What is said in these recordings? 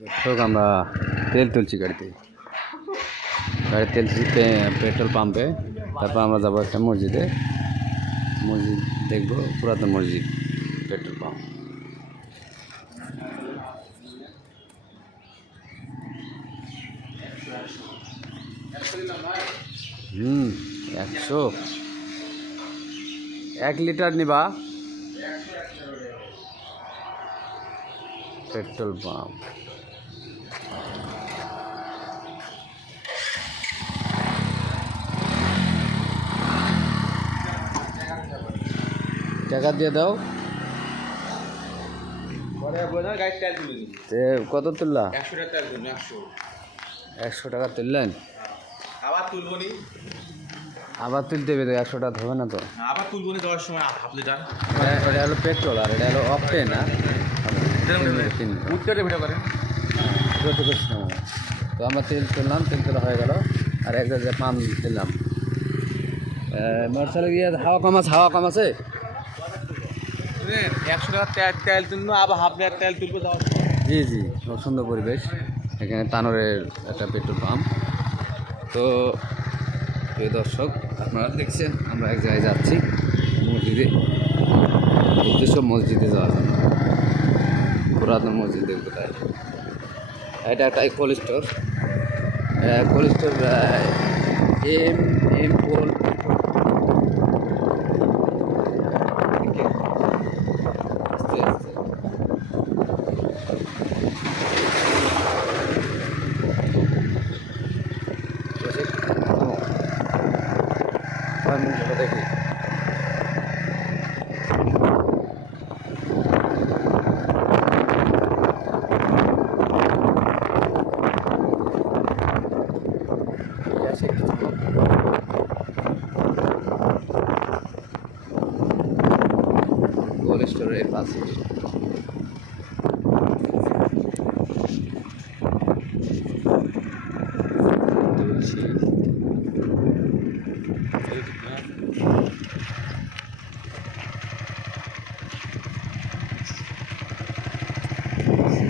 দর্শক আমরা তেল তুলছি গাড়িতে তেল তুলছি পেট্রোল পাম্পে। তারপর আমরা যাবো একটা মসজিদে, মসজিদ দেখবো, পুরাতন মসজিদ, পেট্রোল পাম্প। হুম, 100 1 লিটার নিবা পেট্রোল পাম্প। টাকা দিয়ে দাও। কত তুললা? 100 টাকা তুললেন, আবার তুলতে হবে তো? 100 টাকা হবে না তো? আবার তুলবো না যাওয়ার সময় হাফ লিটার। এটা হলো পেট্রোল আর এটা হলো অকটেন। না উত্তরে ভিডিও করেন। তো আমরা তেল তুললাম, তেল তোলা হয়ে গেল। আর এক জায়গায় পাম্প তুললাম। মোটরসাইকেল গিয়ে হাওয়া কম আছে। 100 টাকা তেল তুলবো, আবার হাফ লিটার তেল তুলবো যাওয়ার সময়। জি জি, খুব সুন্দর পরিবেশ। এখানে তানোরের একটা পেট্রোল পাম্প। তো প্রিয় দর্শক, আপনারা দেখছেন আমরা এক জায়গায় যাচ্ছি মসজিদে, উদ্দেশ্য মসজিদে যাওয়ার জন্য, পুরাতন মসজিদ দেখবো। তাই এটা একটা cold store, cold store M M cold. আস্তে আস্তে দেখি। কোল্ড স্টোরের পাশে তুলছি।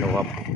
Go up.